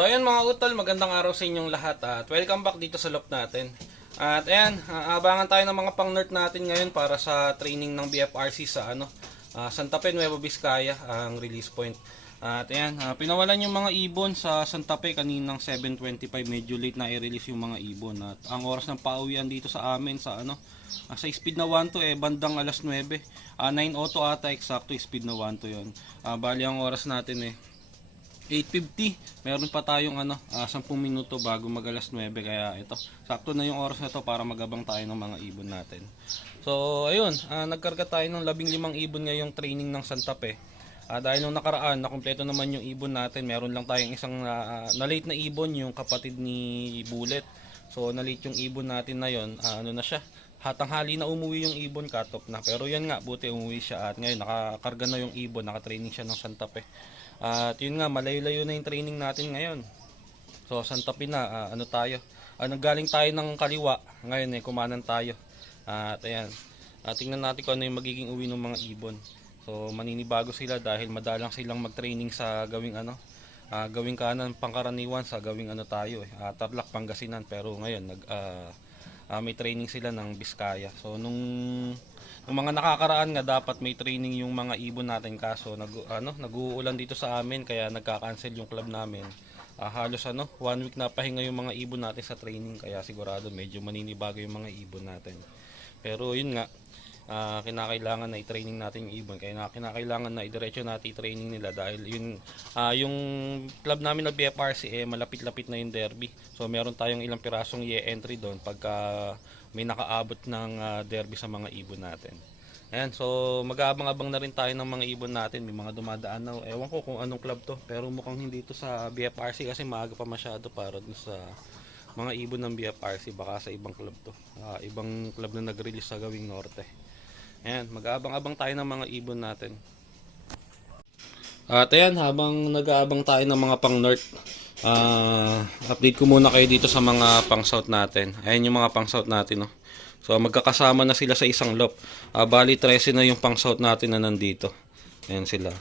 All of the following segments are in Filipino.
So ayan mga utol, magandang araw sa inyong lahat at welcome back dito sa loop natin. At ayan, abangan tayo ng mga pang-nerd natin ngayon para sa training ng BFRC sa Santa Fe, Nueva Vizcaya, ang release point. At ayan, pinawalan yung mga ibon sa Santa Fe kaninang 7:25, medyo late na i-release yung mga ibon. At ang oras ng pauwian dito sa amin sa sa speed na 1 to bandang alas 9. 9:02 ata eksakto speed na 1 to 'yon. Bali ang oras natin 8:50, meron pa tayong 10 minuto bago mag alas 9, kaya ito, sakto na yung oras na to para magabang tayo ng mga ibon natin. So ayun, nagkarga tayo ng 15 ibon ngayong training ng Santa Fe. Dahil nung nakaraan, nakumpleto naman yung ibon natin, meron lang tayong isang na-late na ibon, yung kapatid ni Bullet. So na-late yung ibon natin na yon, na siya, hatanghali na umuwi yung ibon, cut off na. Pero yan nga, buti umuwi siya at ngayon nakakarga na yung ibon, nakatraining siya ng Santa Fe. At yun nga, malayo-layo na yung training natin ngayon. So Santa Fe na, nanggaling tayo ng kaliwa, ngayon kumanan tayo. At ayan, tingnan natin kung ano yung magiging uwi ng mga ibon. So maninibago sila dahil madalang silang mag-training sa gawing gawing kanan pangkaraniwan, sa gawing tayo Tarlac, Pangasinan. Pero ngayon may training sila ng Vizcaya. So nung mga nakakaraan nga dapat may training yung mga ibon natin, kaso nag-uulan dito sa amin kaya nagka-cancel yung club namin. Halos 1 week na pahinga yung mga ibon natin sa training, kaya sigurado medyo maninibago yung mga ibon natin. Pero yun nga, kinakailangan na i-training natin yung ibon, kaya kinakailangan na i-diretso natin i-training nila dahil yun, yung club namin na BFRC malapit-lapit na yung derby. So meron tayong ilang pirasong entry doon pagka may nakaabot ng derby sa mga ibon natin. Ayan, so mag-aabang-abang na rin tayo ng mga ibon natin. May mga dumadaan na, ewan ko kung anong club to, pero mukhang hindi to sa BFRC kasi maaga pa masyado para dun sa mga ibon ng BFRC. Baka sa ibang club to, ibang club na nag-release sa gawing norte. Ayan, mag-aabang-abang tayo ng mga ibon natin. At ayan, habang nag-aabang tayo ng mga pang-north, update ko muna kayo dito sa mga pang-south natin. Ayan yung mga pang-south natin, So magkakasama na sila sa isang loop. Bali 13 na yung pang-south natin na nandito. Ayan sila.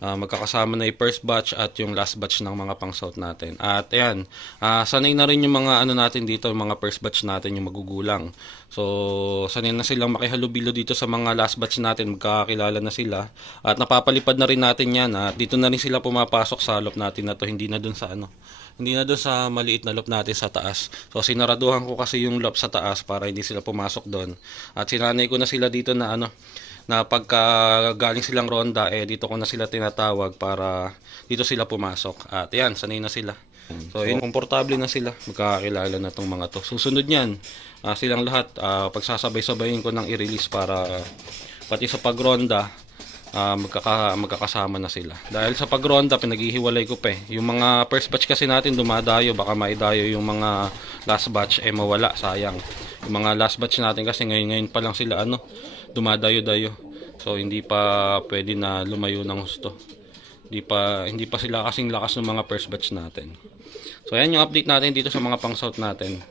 Magkakasama na yung first batch at yung last batch ng mga pang-south natin. At ayan, sanay na rin yung mga natin dito, yung mga first batch natin, yung magugulang. So sanay na silang makihalubilo dito sa mga last batch natin, magkakakilala na sila. At napapalipad na rin natin yan. At dito na rin sila pumapasok sa loop natin na to, hindi na dun sa maliit na loop natin sa taas. So sinaraduhan ko kasi yung loop sa taas para hindi sila pumasok doon. At sinanay ko na sila dito na na pagka galing silang ronda, dito ko na sila tinatawag para dito sila pumasok. At yan, sanay na sila. So yun, komportable na sila, magkakakilala na tong mga to. Susunod yan, silang lahat, pagsasabay-sabayin ko ng i-release para pati sa pagronda, magkakasama na sila. Dahil sa pagronda, pinaghihiwalay ko pa yung mga first batch kasi natin dumadayo, baka maidayo yung mga last batch, mawala, sayang. Yung mga last batch natin kasi ngayon pa lang sila dumadayo-dayo. So hindi pa pwede na lumayo ng husto. Hindi pa sila kasing lakas ng mga first batch natin. So ayan yung update natin dito sa mga pang-south natin.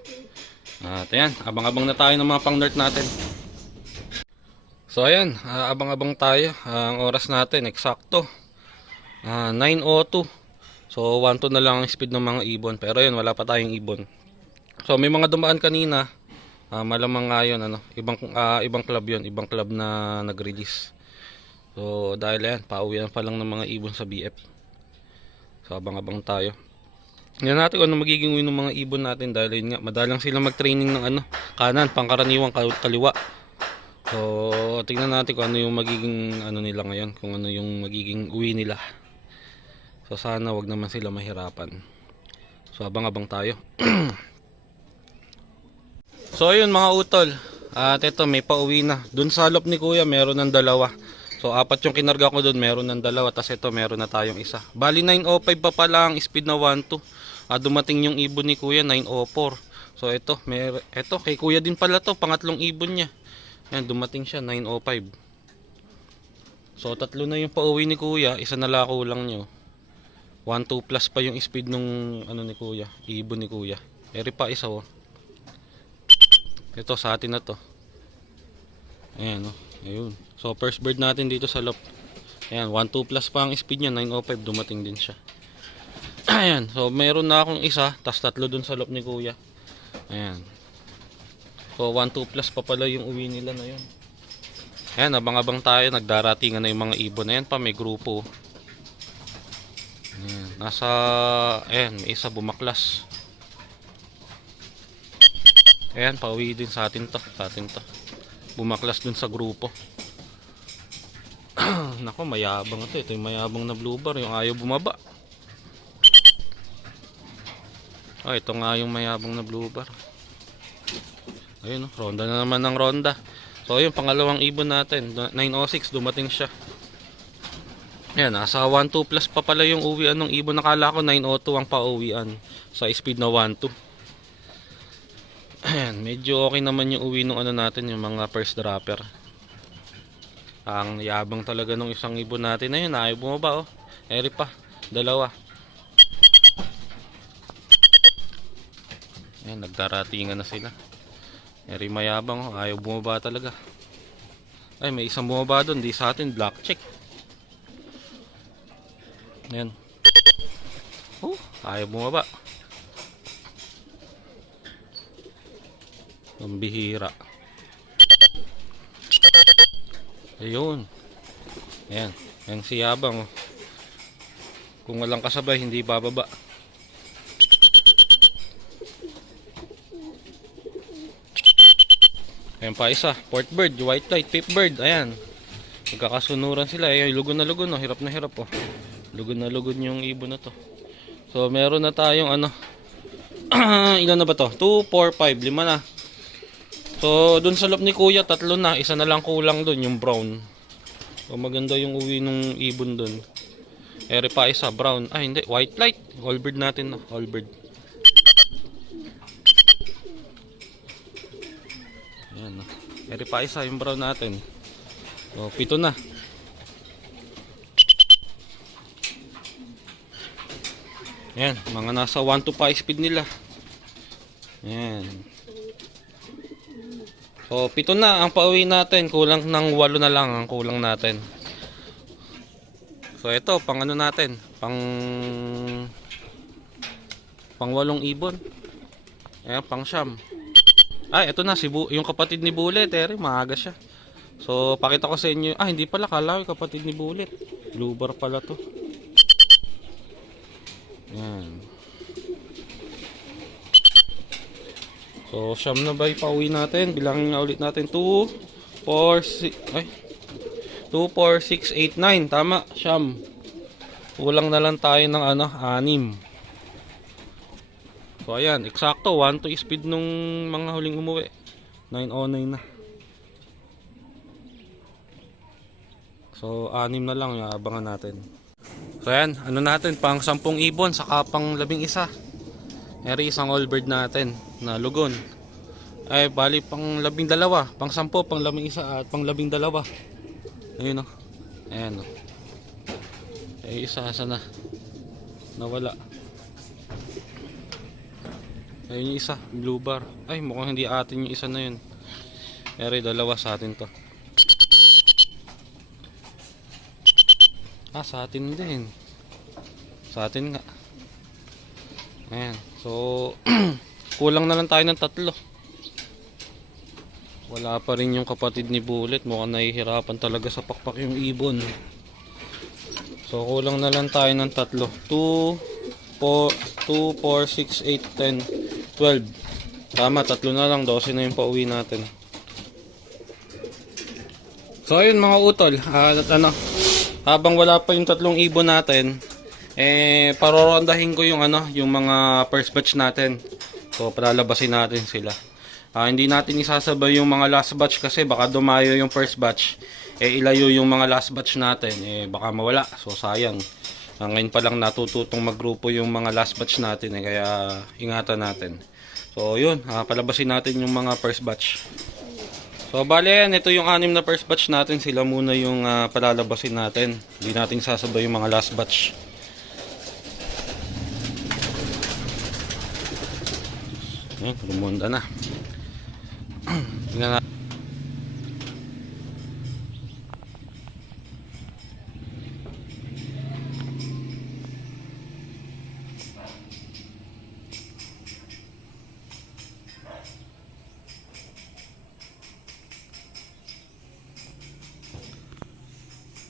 At ayan, abang-abang na tayo ng mga pang-north natin. So ayan, abang-abang tayo. Ang oras natin eksakto 9:02. So 1-2 na lang ang speed ng mga ibon, pero yun, wala pa tayong ibon. So may mga dumaan kanina, malamang nga yun, ibang club yun, ibang club na nag-release. So dahil yan, pauwian pa lang ng mga ibon sa BF. So abang-abang tayo. Yan natin kung ano magiging win ng mga ibon natin, dahil yun nga, madalang silang mag-training ng kanan, pangkaraniwang kaliwa. So tingnan natin kung ano yung magiging nila ngayon, kung ano yung magiging uwi nila. So sana wag naman sila mahirapan. So abang-abang tayo. So ayun mga utol, at ito may pauwi na. Dun sa loop ni kuya meron ng dalawa. So 4 yung kinarga ko dun, meron ng dalawa. Tapos ito meron na tayong isa. Bali 9:05 pa pala ang speed na 1-2. Dumating yung ibon ni kuya 9:04. So ito kay kuya din pala to, pangatlong ibon niya. Yan, dumating siya 9:05. So tatlo na yung pauwi ni kuya, isa na lako lang nyo. 1-2 plus pa yung speed nung ni kuya, ibon ni kuya. Eri pa isa Ito sa atin na to. Ayan ayun. So first bird natin dito sa loop. Ayan, 1-2 plus pa ang speed niya, 9:05, dumating din siya. Ayan, so meron na akong isa, tas tatlo dun sa loob ni kuya. Ayan. So 1, 2 plus pa pala yung uwi nila na yun. Ayan, abang-abang tayo, nagdaratingan na yung mga ibon. Ayan pa, may grupo. Ayan, ayan, may isa bumaklas. Ayan, pauwi din sa atin to. Bumaklas dun sa grupo. Nako, mayabang ito. Ito yung mayabang na blue bar, yung ayaw bumaba. Oh, ito nga yung mayabang na blue bar. Ayun, ronda na naman ng ronda. So, yung pangalawang ibon natin, 906, dumating siya. Ayan, nasa 1, 2 plus pa pala yung uwian ng ibon. Nakala ko 902 ang pauwian sa speed na 1, 2. Ayan, medyo okay naman yung uwi ng ano natin, yung mga first dropper. Ang yabang talaga ng isang ibon natin. Ayun, ayaw bumaba, oh. Eri pa, dalawa. Ayan, nagdaratingan na sila. Eri mayabang, oh. Ayaw bumaba talaga. Ay, may isang bumaba doon, di sa atin, black check. Ayan. Oh, ayaw bumaba. Ang bihira. Ayun. Ayan. Ayan si yabang, oh. Kung walang kasabay, hindi bababa. Ayan pa isa, port bird, white light, pip bird. Ayan, magkakasunuran sila. Ayan, lugon na lugon, oh. Hirap na hirap, oh. Lugon na lugon yung ibon na to. So meron na tayong ano. Ilan na ba to? 2, 4, 5, 5 na. So dun sa loob ni kuya, 3 na. Isa na lang kulang dun, yung brown. So maganda yung uwi nung ibon dun. Eri pa isa, brown. Ah hindi, white light. All bird natin, no? All bird. Ayan, no? Eri pa isa, yung brown natin. So 7 na. Ayan, mga nasa 1 to 5 speed nila. Ayan. So 7 na ang pauwi natin. Kulang ng 8 na lang ang kulang natin. So ito, pang ano natin, pang 8 ibon. Ayan, pang siyam. Ay, ito na, yung kapatid ni Bullet. Maaga siya. So pakita ko sa inyo. Ah, hindi pala, kala ko kapatid ni Bullet. Blue bar pala to. Ayan. So siyam na ba pauwi natin? Bilangin nga ulit natin. 2, 4, 6 ay 2, 4, 6, 8, 9. Tama, siyam. Kulang na lang tayo ng ano, 6. So ayan, eksakto 1 to speed nung mga huling umuwi. 909 na. So 6 na lang yung abangan natin. So ayan, ano natin, pang 10 ibon, saka pang 11. Eri isang all bird natin na lugon. Ay bali pang 12, pang 10, pang 11 at pang 12. Ayun, oh. Ayan, oh. Ay isa na nawala. Ayun yung isa, blue bar. Ay mukhang hindi atin yung isa na yun. Eri dalawa sa atin to. Ah, sa atin din. Sa atin nga. Ayan. So, kulang na lang tayo ng 3. Wala pa rin yung kapatid ni Bullet. Mukhang nahihirapan talaga sa pakpak yung ibon. So, kulang na lang tayo ng 3. 2, 4, 6, 8, 10, 12. Tama, 3 na lang. 12 na yung pauwi natin. So, ayun mga utol. Habang wala pa yung 3 ibon natin, parorondahin ko yung yung mga first batch natin. So palalabasin natin sila. Hindi natin isasabay yung mga last batch kasi baka dumayo yung first batch, ilayo yung mga last batch natin, baka mawala. So sayang. Ngayon pa lang natututong maggrupo yung mga last batch natin, kaya ingatan natin. So yun, palabasin natin yung mga first batch. So bali yan, ito yung 6 na first batch natin. Sila muna yung palalabasin natin. Hindi natin sasabay yung mga last batch. Ayan, lumunda na. Tingnan natin.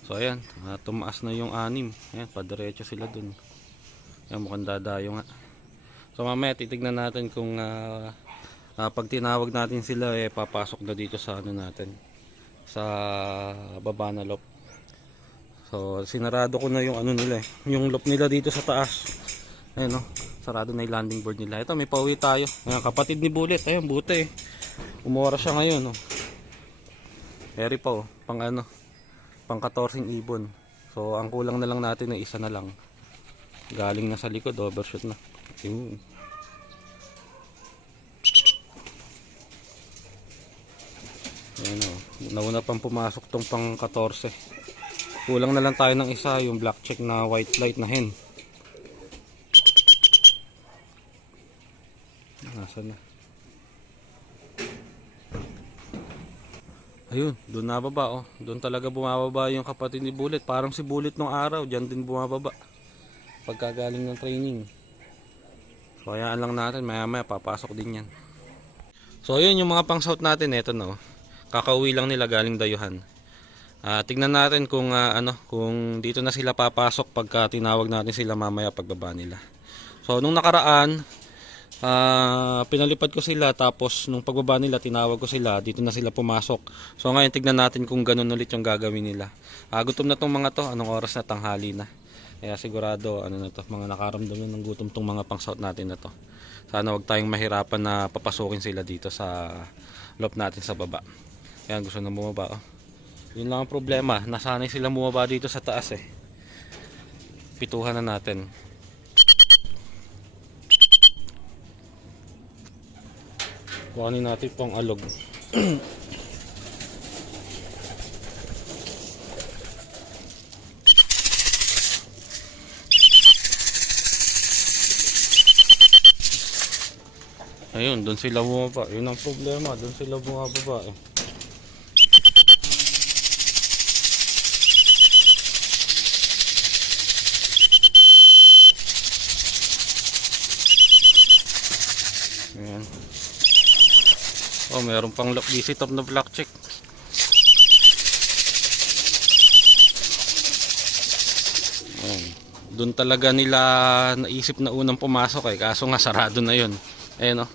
So ayan, tumaas na yung 6. Ayan, padiretso sila dun. Ayan, mukhang dadayo nga. So mamaya titignan natin kung pag tinawag natin sila, papasok na dito sa ano natin, sa baba na loop. So sinarado ko na yung ano nila, yung loop nila dito sa taas. Ayan, sarado na yung landing board nila. Ito, may pauwi tayo. Ayan, kapatid ni Bullet. Ayun, buti. Umora siya ngayon. Eri pa, pang ano, pang 14 ibon. So ang kulang na lang natin ay isa na lang. Galing na sa likod, overshoot na. Ayun. Ayan, nauna pang pumasok tong pang 14. Kulang na lang tayo ng isa, yung black check na white light na hen. Nasaan na? Ayun, doon nababa. Doon talaga bumababa yung kapatid ni Bullet. Parang si Bullet nung araw, dyan din bumababa pagkagaling ng training. So hayaan lang natin, maya maya papasok din yan. So ayun yung mga pang south natin. Eto na, kakauwi lang nila galing dayuhan. Tignan natin kung kung dito na sila papasok pagka tinawag natin sila mamaya pagbaba nila. So nung nakaraan, pinalipad ko sila, tapos nung pagbaba nila tinawag ko sila, dito na sila pumasok. So ngayon tignan natin kung ganun ulit yung gagawin nila. Gutom na tong mga to, anong oras na, tanghali na. Kaya sigurado na to, mga nakaramdam ng gutom tong mga pang south natin na to. Sana wag tayong mahirapan na papasukin sila dito sa loop natin sa baba. Kaya gusto na bumaba. Yun lang ang problema, nasanay sila bumaba dito sa taas Pituhan na natin. Kuhanin natin pang alog. Ayun, doon sila bumaba. Yun ang problema, doon sila bumababa Ayan. Meron pang lock visit of na black check. Doon talaga nila naisip na unang pumasok kaso nga sarado na yun. Ayan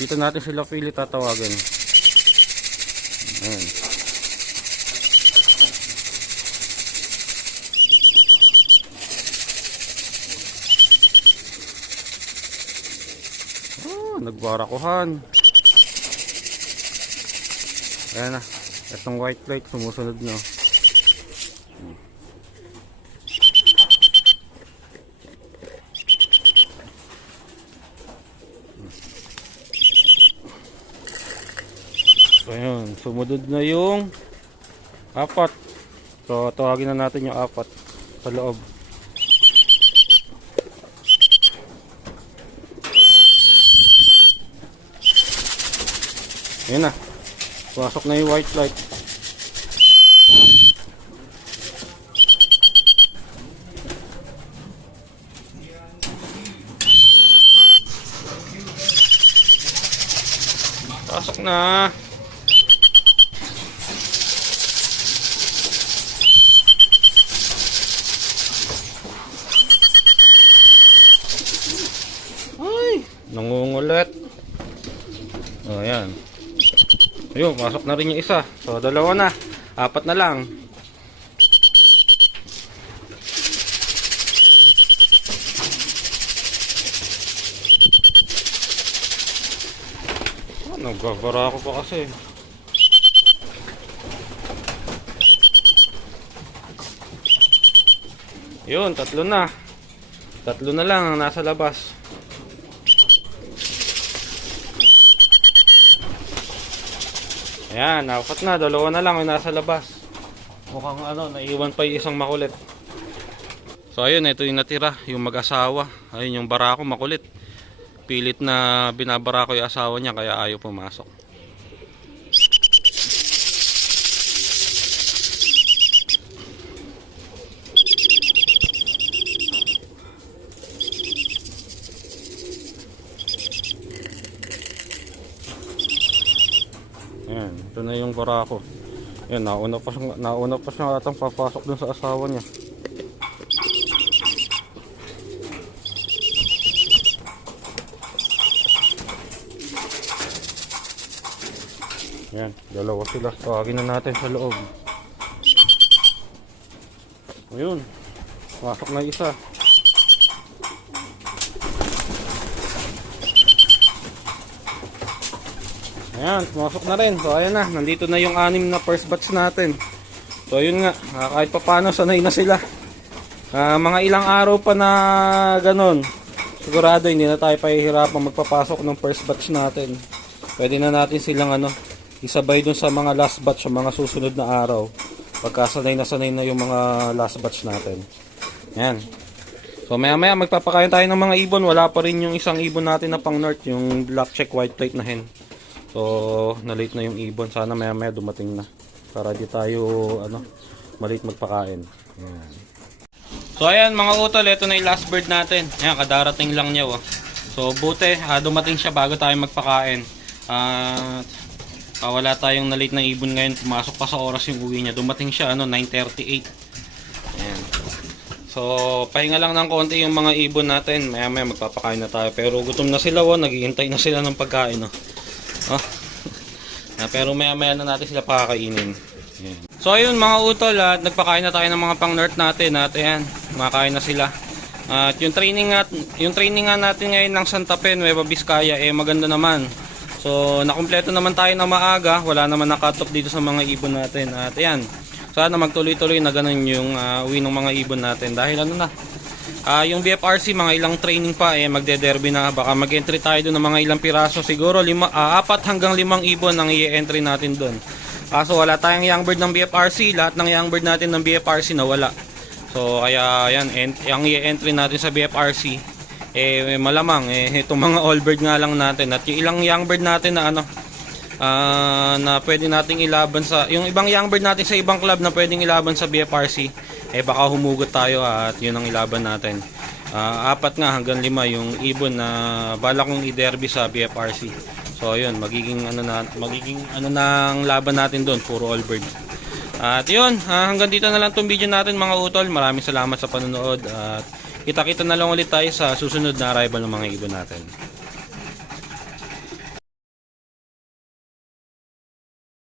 dito natin sila pili tatawagan. Ayan. Nagbarakuhan. Ayan na, itong white light sumusunod na. So ayun, sumunod na yung 4. So tawagin na natin yung 4 sa loob. Ayan na, pasok na yung white light. Pasok na. Ay, nangungulit. Ayan. Ayun, pasok na rin yung isa. So, 2 na. 4 na lang. Nagbabara ako pa kasi. Yun, 3 na. 3 na lang ang nasa labas. Ayan, 4 na, 2 na lang yung nasa labas. Mukhang naiwan pa yung isang makulit. So ayun, ito yung natira, yung mag-asawa. Ayun yung barako makulit. Pilit na binabarako yung asawa niya kaya ayaw pumasok. barako. Yan, nauna pa siya atang papasok dun sa asawa niya. Yan, dalawa sila. Tawagin na natin sa loob. Ayun, pasok na isa. Ayan, pumasok na rin. So ayan na, nandito na yung 6 na first batch natin. So yun nga, kahit pa paano sanay na sila. Mga ilang araw pa na ganun, sigurado hindi na tayo pahihirapan magpapasok ng first batch natin. Pwede na natin silang isabay dun sa mga last batch, sa mga susunod na araw. Pagkasanay na yung mga last batch natin. Yan. So maya maya magpapakain tayo ng mga ibon. Wala pa rin yung isang ibon natin na pang north, yung black check white plate na hen. So na-late na yung ibon. Sana maya maya dumating na. Para di tayo malate magpakain. Yan. So ayan mga utol, ito na yung last bird natin. Ayan, kadarating lang niya. So buti, dumating siya bago tayo magpakain. Wala tayong na-late na ibon ngayon. Pumasok pa sa oras yung uwi niya. Dumating siya 9:38. Ayan. So pahinga lang ng konti yung mga ibon natin. Maya maya magpapakain na tayo. Pero gutom na sila, naghihintay na sila ng pagkain. Pero maya maya na natin sila pakakainin. Ayan. So ayun mga utol, nagpakain na tayo ng mga pang north natin. At ayan, kumakain na sila. At yung training nga natin ngayon ng Santa Fe, Nueva Vizcaya, maganda naman. So nakumpleto naman tayo na maaga. Wala naman na-cut off dito sa mga ibon natin. At ayan, sana magtuloy-tuloy na ganun yung uwi ng mga ibon natin. Dahil yung BFRC, mga ilang training pa, magde-derby na. Baka mag-entry tayo doon ng mga ilang piraso. Siguro 4 hanggang 5 ibon ang i-entry natin doon. Kaso wala tayong young bird ng BFRC. Lahat ng young bird natin ng BFRC nawala. So kaya ayan, ang i-entry natin sa BFRC, malamang itong mga all bird nga lang natin. At yung ilang young bird natin na na pwede nating ilaban sa yung ibang young bird natin sa ibang club na pwedeng ilaban sa BFRC, baka humugot tayo at yun ang ilaban natin. 4 nga hanggang 5 yung ibon na balak kong i-derby sa BFRC. So yun, magiging nang laban natin doon, puro all bird. At yun, hanggang dito na lang tong video natin mga utol. Maraming salamat sa panonood at kita-kita na lang ulit tayo sa susunod na arrival ng mga ibon natin.